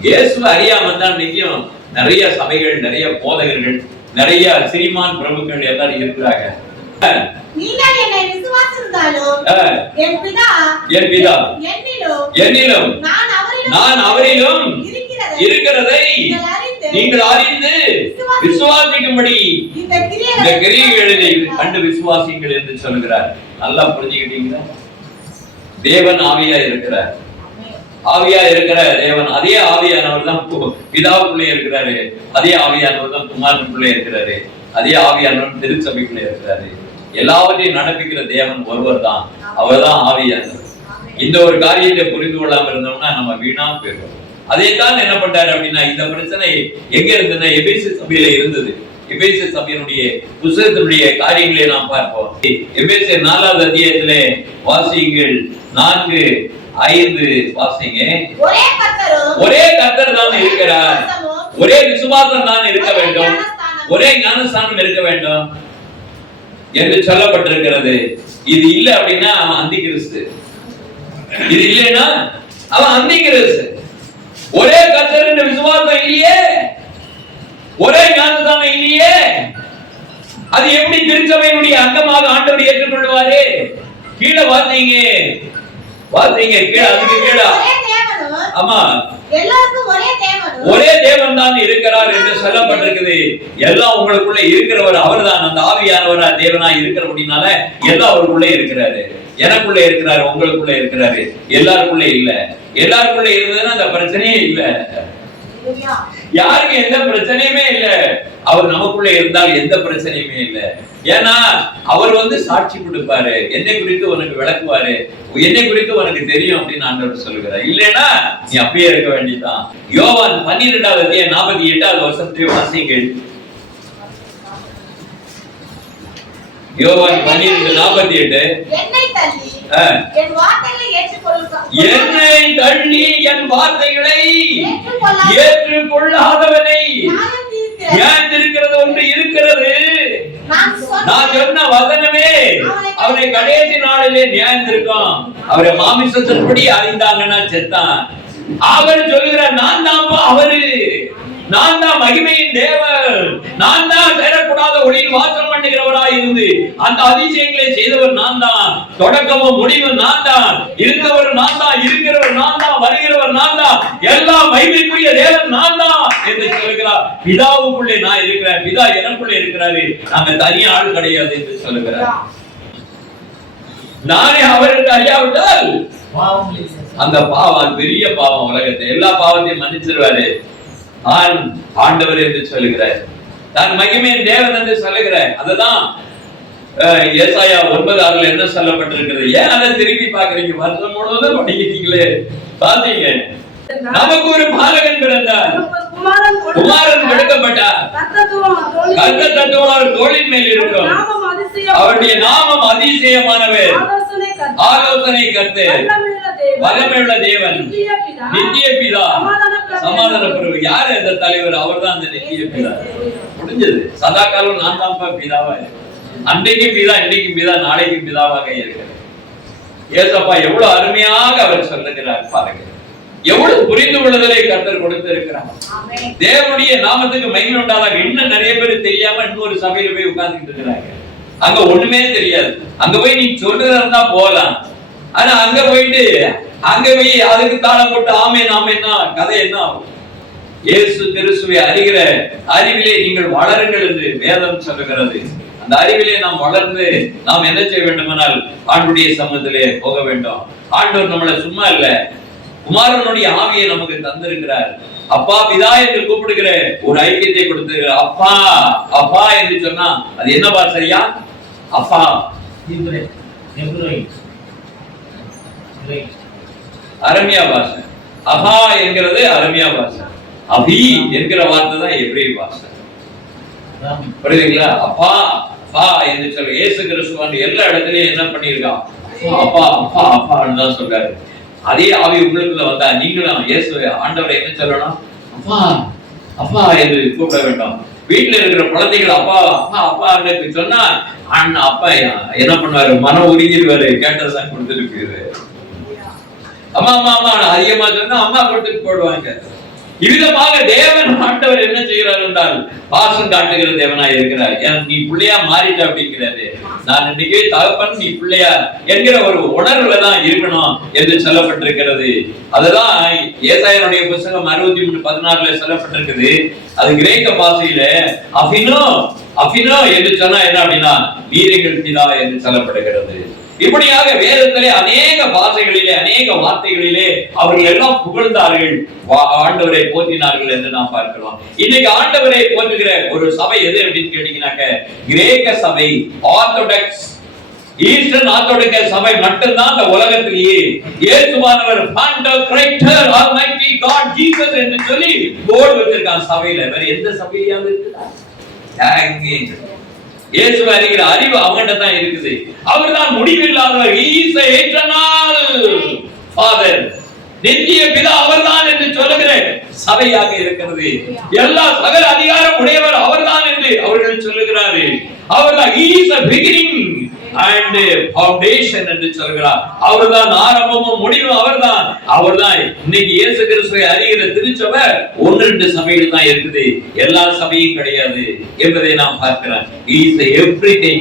இயேசுவை அறியாம தான் நிச்சயம் நிறைய சபைகள், நிறைய போதகர்கள், நிறைய சினிமான் பிரபுக்கள் எல்லாரும் இருக்கிறாங்க. நீங்கள் என்னை விசுவாசித்தாலும் என் பிதா என்னிலும் நான் அவரிலும் இருக்கிறதை நீங்கள் அறிந்து விசுவாசிக்கும்படி இந்த கிரியைகளை கண்டு விசுவாசிங்கள் என்று சொல்கிறார். நல்லா புரிஞ்சுக்கிட்டீங்களா? தேவன் ஆவியா இருக்கிறார். ஆவியா இருக்கிற தேவன், அதே ஆவியானவர் தான் பிதாவுக்குள்ளே இருக்கிறாரு. அதே ஆவியானவர் தான் குமாரனுக்குள்ளே இருக்கிறாரு. அதே ஆவியானவர் திருச்சபைக்குள்ளே இருக்கிறாரு. எல்லாவற்றையும் நடப்பிக்கிற தேவன் ஒருவர் தான், அவர் தான் ஆவியானவர். இந்த ஒரு காரியத்தை புரிந்து கொள்ளாம இருந்தோம்னா நம்ம வீணா போயிடும். அதே தான் என்ன பண்றாரு அப்படின்னா, இந்த பிரச்சனை எங்க இருந்ததுன்னா எபேசு சபையில இருந்தது. எபேசு சபையினுடைய புத்தகத்தினுடைய காரியங்களை நாம் பார்ப்போம். எபேசு 4வது அத்தியாயத்திலே வாசியுங்கள். 4:5 வாசிங்க. ஒரே கர்த்தர் தான் இருக்கிறார், ஒரே விசுவாசம் தான் இருக்க வேண்டும், ஒரே ஞானஸ்தானம் இருக்க வேண்டும் என்று சொல்லப்பட்டிருக்கிறது. இது இல்ல அப்படின்னா அவன் அந்தி கிறிஸ்து. இது இல்லைன்னா அவன் அந்தி கிறிஸ்து. ஒரே கர்த்தர் என்ற விசுவாசம் இல்லையே, ஒரே ஞானஸ்தானம் இல்லையே, அது எப்படி திருச்சபையினுடைய அங்கமாக ஆண்டவர் ஏற்றுக்கொள்வாரு? கீழே வாசிங்க, கீழே, அதுக்கு கீழே. ஆமா, ஒரே தேவன் தான் இருக்கிறார் என்று சொல்லப்பட்டிருக்குது. எல்லாம் உங்களுக்குள்ள இருக்கிறவர் அவர்தான். அந்த ஆவியானவரா தேவனா இருக்கிறபடினால எல்லாம் அவருக்குள்ளே இருக்கிறாரு. எனக்குள்ள இருக்கிறாரு, உங்களுக்குள்ள இருக்கிறாரு, எல்லாருக்குள்ள இல்ல. எல்லாருக்குள்ள இருந்ததுன்னா அந்த பிரச்சனையே இல்ல, யாருக்கு எந்த பிரச்சனையுமே இல்ல. அவர் நமக்குள்ள இருந்தால் எந்த பிரச்சனையுமே இல்ல. ஏன்னா அவர் சாட்சி கொடுப்பாரு, என்னை குறித்து உனக்கு விளக்குவாரு, என்னை குறித்து உனக்கு தெரியும் அப்படின்னு ஆண்டவர் சொல்லுகிறார். இல்லைன்னா நீ அப்படியே இருக்க வேண்டியதான். யோவான் 12வது அத்தியாயம் 48வது வசனத்தை வாசிங்கள். யோவான் 12:48. என்னை தள்ளி என் வார்த்தைகளை ஏற்றுக்கொள்ளாதவனை ஏற்றிருக்கிறது ஒன்று இருக்கிறது, நான் சொன்ன வசனமே அவனை கடைசி நாளிலே நியாயந்திருக்கும். அவரை மாமிசத்தின்படி அறிந்தாங்கன்னா செத்தான். அவர் சொல்லுகிறார், நான் தான்ப்பா அவரு, நான் தான் மகிமையின் தேவன், நான் தான் சேரக்கூடாத ஒளியில் வாசம் பண்ணுகிறவராய் இருந்து அந்த அதிசயங்களை செய்தவர் நான் தான், தொடக்கமும் முடிவும் நான் தான், இருந்தவர் நான் தான், இருக்கிறவர் நான் தான், வருகிறவர் நான் தான், எல்லாம் மகிமைக்குரிய தேவன் நான் தான் என்று சொல்லுகிறார். பிதாவுக்குள்ளே நான் இருக்கிறேன், பிதா எனக்குள்ளே இருக்கிறாரு, நாங்க தனியா ஆள் கிடையாது என்று சொல்லுகிறார். நானே அவருக்கு அறியாவிட்டால் அந்த பாவம் பெரிய பாவம், உலகத்தை எல்லா பாவத்தையும் மன்னிச்சிருவாரு. ஆண்டவர் என்று சொல்லுகிறார், நான் மகிமையின் தேவன் என்று சொல்லுகிறார். அதுதான் ஏசாயா 9:6 என்ன சொல்லப்பட்டிருக்கிறது. ஏன் அதை திருப்பி பாக்குறீங்க? வருஷம் முழுவதும் படிக்கிறீங்களே, பாத்தீங்க. நமக்கு ஒரு பாலகன் பிறந்தார், குமாரன் கொடுக்கப்பட்டார், கர்த்த தத்துவம் தோளின் மேல் இருக்கும், அவருடைய நாமம் அதிசயமானவர், ஆலோசனை கர்த்தர், வல்லமையுள்ள தேவன், நித்திய பிதா, சமாதான பிரபு. யாரு அந்த தலைவர்? அவர் தான் அந்த நித்திய பிதா. முடிஞ்சது. சதா காலம் நான் தான் பிதாவா, அன்றைக்கும் பிதா, இன்றைக்கும் பிதா, நாளைக்கும் பிதாவாக இருக்கிறார். ஏசப்பா எவ்வளவு அருமையாக அவர் சொல்லுகிறார் பாருங்க. எவ்வளவு புரிந்து கொள்ளுதலை கர்த்தர் கொடுத்திருக்கிறார். தேவனுடைய நாமத்துக்கு மகிமை உண்டாதாக. இன்னும் நிறைய பேர் தெரியாம இன்னொரு சபையில போய் உட்கார்ந்துட்டு இருக்கிறாங்க. அங்க ஒண்ணுமே தெரியாது. அங்க போய் நீ சொல்றதா போகலாம், ஆனா அங்க போயிட்டு அங்க போய் அதுக்கு தாளம் போட்டு ஆமேன் ஆமேன்னா கதை என்ன ஆகும்? இயேசு கிறிஸ்துவை அறிகிற அறிவிலே நீங்கள் வளருங்கள் என்று வேதம் சொல்லுகிறது. அந்த அறிவிலே நாம் வளர்ந்து நாம் என்ன செய்ய வேண்டுமானால் ஆண்டுடைய சமூகத்திலே போக வேண்டும். ஆண்டவர் நம்மளை சும்மா இல்ல, குமாரனுடைய ஆவியை நமக்கு தந்திருக்கிறார். அப்பா பிதா என்று கூப்பிடுகிற ஒரு ஐக்கியத்தை கொடுத்து அப்பா அப்பா என்று சொன்னா அது என்ன பாஷையா? அப்பா அரமியா பாஷை. அபா என்கிறது அரமியா பாஷை. அபி என்கிற வார்த்தை தான் எபிரேய பாஷை. புரியுதுங்களா? அப்பா அப்பா என்று சொல்ல இயேசு கிறிஸ்துவான் எல்லா இடத்துலயும் என்ன பண்ணிருக்கான்? அப்பா அப்பா அப்பான்னு தான் சொல்றாரு. அதே ஆவி உங்களுக்குள்ள வந்தா நீங்களும் இயேசு ஆண்டவரை என்ன சொல்லணும்? அப்பா அப்பா என்று கூப்பிட வேண்டும். வீட்டுல இருக்கிற குழந்தைகள் அப்பா அப்பா அப்பா சொன்னா அண்ணா அப்பா என்ன பண்ணுவாரு? மனம் உருகிடுவாரு, கேட்டதான் கொடுத்துட்டு போயிரு. அம்மா அம்மா அம்மா அதிகமா சொன்னா அம்மா கொடுத்துட்டு போடுவாங்க. இவ்விதமாக தேவன் ஆண்டவர் என்ன செய்கிறார் என்றால் பாசம் காட்டுகிற தேவனா இருக்கிறார். நீ பிள்ளையா மாறிட்ட அப்படிங்கிறாரு. நான் இன்னைக்கு தகப்பன், நீ பிள்ளையா என்கிற ஒரு உணர்வுல தான் இருக்கணும் என்று சொல்லப்பட்டிருக்கிறது. அதுதான் ஏசாயனுடைய புத்தகம் 63:14 சொல்லப்பட்டிருக்குது. அது கிரேக்க பாஷையில அபினோ அபினோ என்று சொன்னா என்ன அப்படின்னா நீரிகள் பிதா என்று சொல்லப்படுகிறது. இப்படியாக வேதத்திலே அநேக பாஷைகளிலே அநேக வார்த்தைகளிலே அவர்கள் எல்லாம் புகழ்ந்தார்கள், ஆண்டவரை போற்றினார்கள் என்று நாம் பார்க்கிறோம். இன்னைக்கு ஆண்டவரை போற்றுகிற ஒரு சபை எது அப்படின்னு கேட்டீங்கன்னாக்க கிரேக்க சபை, ஆர்த்தோடாக்ஸ், ஈஸ்டர்ன் ஆர்த்தோடாக்ஸ் சபை மட்டும்தான் இந்த உலகத்திலேயே இயேசுவானவர் பாண்டோகிரேட்டர் ஆல்மைட்டி காட் ஜீசஸ் என்று சொல்லி போர்டு வச்சிருக்காங்க சபையில. வேற எந்த சபையாவது இருக்குதா? இயேசுவை அறிகிற அறிவு அவங்கள்ட்ட தான் இருக்குது. அவர்தான் முடிவில்லாதவர். He is the eternal Father. நித்திய பிதா அவர்தான் என்று சொல்லுகிற சபையாக இருக்கிறது. எல்லா சகல அதிகாரம் உடையவர் அவர்தான் என்று அவர்கள் சொல்லுகிறார்கள். அவர்தான் He is the beginning and foundation என்று சொல்கிறார். அவர்தான் ஆரம்பமும் முடிவும் அவர்தான். அவர்தான் இன்னைக்கு இயேசு கிறிஸ்துவை அறிகிற திருச்சபை 1-2 சபைகள் தான் இருக்குது, எல்லா சபையும் கிடையாது என்பதை நாம் பார்க்கிறோம். He is everything.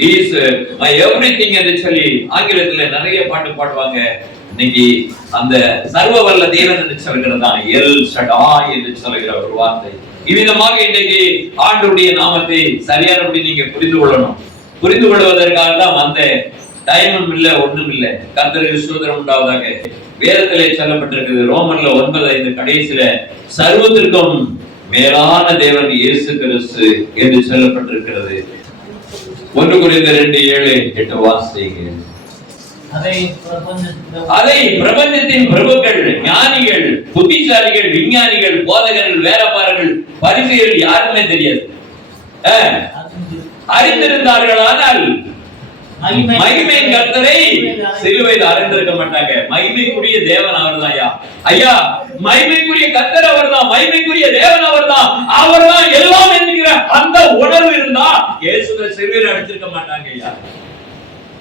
He is my everything என்று சொல்லி ஆங்கிலத்துல நிறைய பாட்டு பாடுவாங்க. இன்னைக்கு அந்த சர்வ வல்ல தேவன் என்று சொல்கிறதா எல் ஷடாய் என்று சொல்கிற ஒரு வார்த்தை. இவ்விதமாக இன்றைக்கு ஆண்டவருடைய நாமத்தை சரியானபடி நீங்க புரிந்து கொள்ளணும். புரிந்து கொள்வதற்காக தான் வந்த டைமும் இல்ல ஒண்ணும் இல்ல. கர்த்தருக்கு ஸ்தோத்திரம் உண்டாவதாக. வேதத்திலே சொல்லப்பட்டிருக்கிறது ரோமர்ல 9:5 கடைசியில சர்வத்திற்கும் மேலான தேவன் இயேசு கிறிஸ்து என்று சொல்லப்பட்டிருக்கிறது. 1 கொரிந்தியர் 2:7-8 வாசிங்க. அதை பிரபஞ்சத்தின் பிரபுக்கள், ஞானிகள், புத்திசாலிகள், விஞ்ஞானிகள், போதகர்கள், வேலைப்பாளர்கள், பரிசேயர்கள் யாருமே தெரியாது. அறிந்திருந்தார்கள், ஆனால் மகிமையின் கர்த்தரை சிலுவையில் அறிந்திருக்க மாட்டாங்க. மகிமைக்குரிய தேவன் அவர்தான். ஐயா மகிமைக்குரிய கர்த்தர் அவர்தான், மகிமைக்குரிய தேவன் அவர்தான். அவர்தான் எல்லாம் என்கிற அந்த உணர்வு இருந்தா இயேசுவை சிலுவையில் அடிச்சிருக்க மாட்டாங்க ஐயா.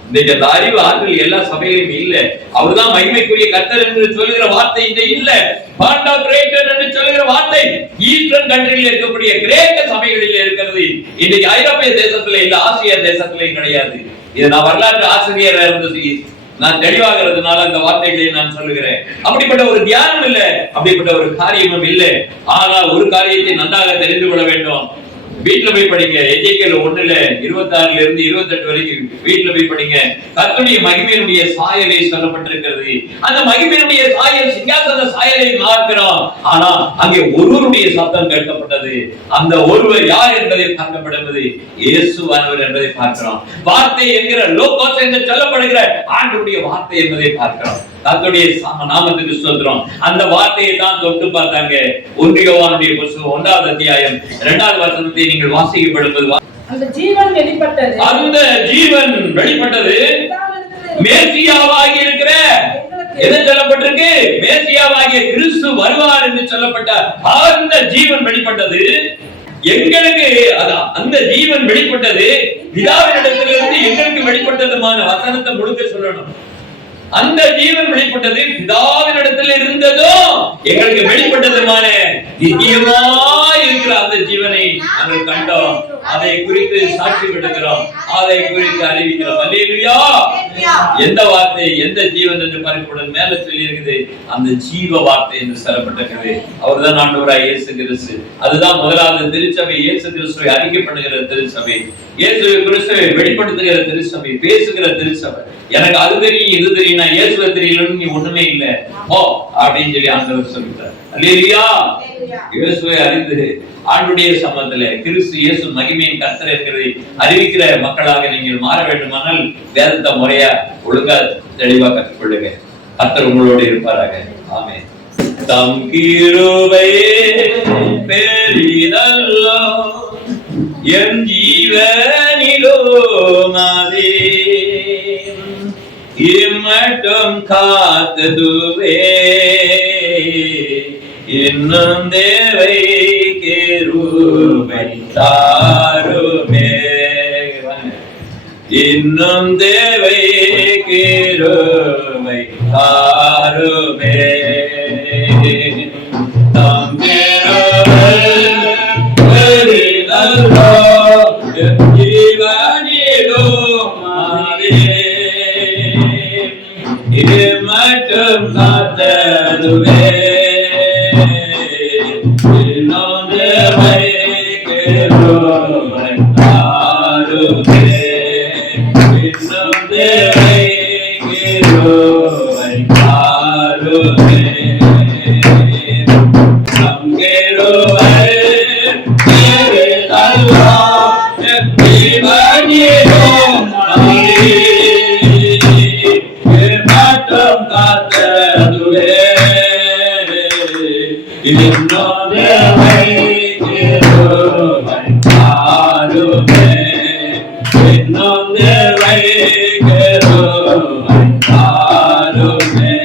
இன்னைக்கு அந்த அறிவு ஆற்றல் எல்லா சபையிலும் இல்ல. அவர்தான் மகிமைக்குரிய கர்த்தர் என்று சொல்லுகிற வார்த்தை இங்க இல்ல. பாண்டா கிரேட்டர் என்று சொல்லுகிற வார்த்தை ஈஸ்டர்ன் கண்ட்ரியில் இருக்கக்கூடிய கிரேக்க சபைகளில் இருக்கிறது. இன்னைக்கு ஐரோப்பிய தேசத்துல இல்ல, ஆசிய தேசத்திலே கிடையாது. இது நான் வரலாற்று ஆசிரியரா இருந்து நான் தெளிவாகிறதுனால அந்த வார்த்தைகளை நான் சொல்லுகிறேன். அப்படிப்பட்ட ஒரு தியானம் இல்ல, அப்படிப்பட்ட ஒரு காரியமும் இல்லை. ஆனால் ஒரு காரியத்தை நன்றாக தெரிந்து கொள்ள வேண்டும். வீட்டுல போய் படிங்க. எஜேக்கியேல் 1:26 இருந்து 28 வரைக்கும் வீட்டுல போய் படிங்க. கர்த்தருடைய மகிமையினுடைய சாயலை சொல்லப்பட்டிருக்கிறது. அந்த மகிமையினுடைய சாயல் சிங்காசன சாயலை பார்க்கிறோம். ஆனா அங்கே ஒருவருடைய சத்தம் கேட்கப்பட்டது. அந்த ஒருவர் யார் என்பதை பார்க்கப்படுவது இயேசுவானவர் என்பதை பார்க்கிறோம். வார்த்தை என்கிற லோகோஸ் என்று சொல்லப்படுகிற ஆண்டவருடைய வார்த்தை என்பதை பார்க்கிறோம். கர்த்தருடைய நாமத்துக்கு ஸ்தோத்திரம். அந்த வார்த்தையை தான் தொட்டு பார்த்தாங்க. 1 யோவானுடைய புத்தகம் 1ஆம் அத்தியாயம் 2ஆவது வசனத்தை நீங்கள் வாசிக்கப்படும்போது அந்த ஜீவன் வெளிப்பட்டது. அந்த ஜீவன் வெளிப்பட்டது மேசியாவாகி இருக்கிற எது சொல்லப்பட்டிருக்கு? மேசியாவாகிய கிறிஸ்து வருவார் என்று சொல்லப்பட்ட அந்த ஜீவன் வெளிப்பட்டது எங்களுக்கு. அந்த ஜீவன் வெளிப்பட்டது பிதாவினிடத்திலிருந்து எங்களுக்கு வெளிப்பட்டதுமான வசனத்தை முழுக்க சொல்லணும். அந்த ஜீவன் வெளிப்பட்டது பிதாவினிடத்தில் இருந்ததும் எங்களுக்கு வெளிப்பட்டதுமான நித்தியமாய் இருக்கிற அந்த ஜீவனை நாங்கள் கண்டோம். அதை குறித்து சாட்சி பெற்றுகிறோம், அதை குறித்து அறிவிக்கிறோம். அல்லேலூயா. எந்த வார்த்தை, எந்த ஜீவன் என்று பார்க்கப்படும் மேல சொல்லி இருக்குது. அந்த ஜீவ வார்த்தை என்று சொல்லப்பட்டிருக்கிறது. அவர்தான் ஆண்டவராய் இயேசு கிறிஸ்து. அதுதான் முதலாவது திருச்சபை. இயேசு கிறிஸ்துவை அறிக்கை பண்ணுகிற திருச்சபை, இயேசு கிறிஸ்துவை வெளிப்படுத்துகிற திருச்சபை, பேசுகிற திருச்சபை. எனக்கு அது தெரியும் இது தெரியும், நான் இயேசுவை தெரியலன்னு நீ ஒண்ணுமே இல்ல ஓ அப்படின்னு சொல்லி ஆண்டவர் சொல்லிட்டார். அல்லேலூயா. இயேசுவை அறிந்து ஆண்டுடைய சம்பந்தத்துல கிறிஸ்து இயேசு மகிமையின் கர்த்தர் என்கிறதை அறிவிக்கிற மக்களாக நீங்கள் மாற வேண்டுமானால் வேதத்தை முறையா ஒழுங்கா தெளிவா கற்றுக்கொள்ளுங்க. கர்த்தர் உங்களோடு இருப்பாராக. ஆமென். தம் கிருபை பெரிதல்லோ என் ஜீவனிலோ மதே இம்மட்டும் காத்ததுவே இன்னும் தேவை கிருபை தாருமே. இன்னும் தேவை கிருபை தாருமே. தம் கிருபை பெரிதல்லோ என் ஜீவனிலோ மதே இம்மட்டும் காத்ததுவே இன்னும் தேவை கிருபை தாருமே. இன்னும் தேவை கிருபை தாருமே. தம் கிருபை பெரிதல்லோ என் ஜீவனிலோ மதே இம்மட்டும் காத்ததுவே இன்னும் தேவை கிருபை தாருமே. இன்னும் தேவை கிருபை தாருமே.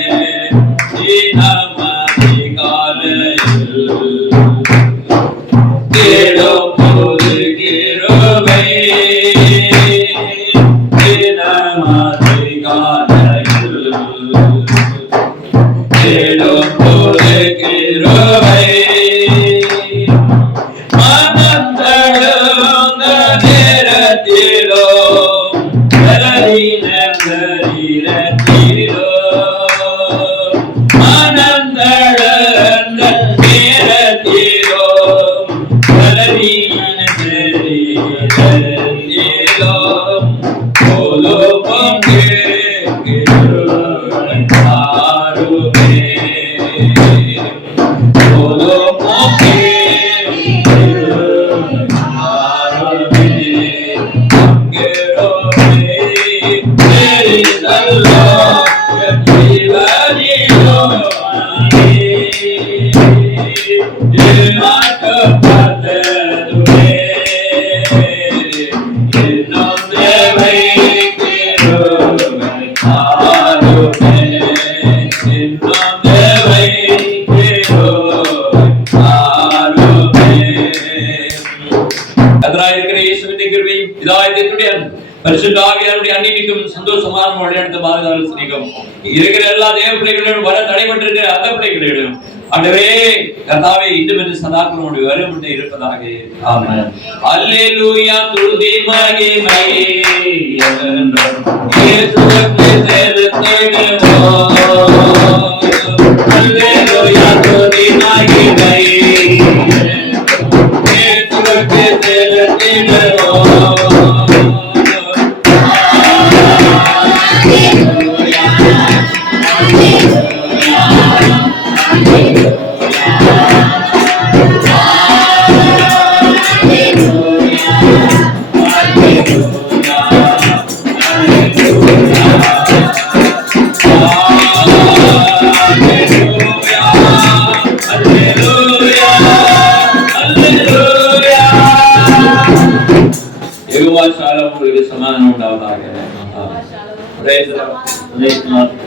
தினமதி காலையில் தேடும் போது கிருபை. தினமதி காலையில் தேடும் போது கிருபை. இதாயத்தினுடைய பரிசுத்த ஆவியாருடைய அன்னிக்கும் சந்தோஷமான வழிநடத்த பாதுகாவல் சிரிக்கும் இருக்கிற எல்லா தேவ பிள்ளைகளிடம் வர தடைபட்டிருக்கிற அந்த பிள்ளைகளிடம் ஆண்டவரே கர்த்தாவே இன்னும் என்று சதாக்களோடு வரும்பட்டு இருப்பதாக. ஆமென். அல்லேலூயா துதி மகிமை இயேசுவுக்கு செலுத்திடுவோம். அல்லேலூயா துதி மகிமை இயேசுவுக்கு செலுத்திடுவோம். யெகோவா ஷாலோம் உங்களுக்கு சமாதானம் உண்டாவதாக. Praise the Lord.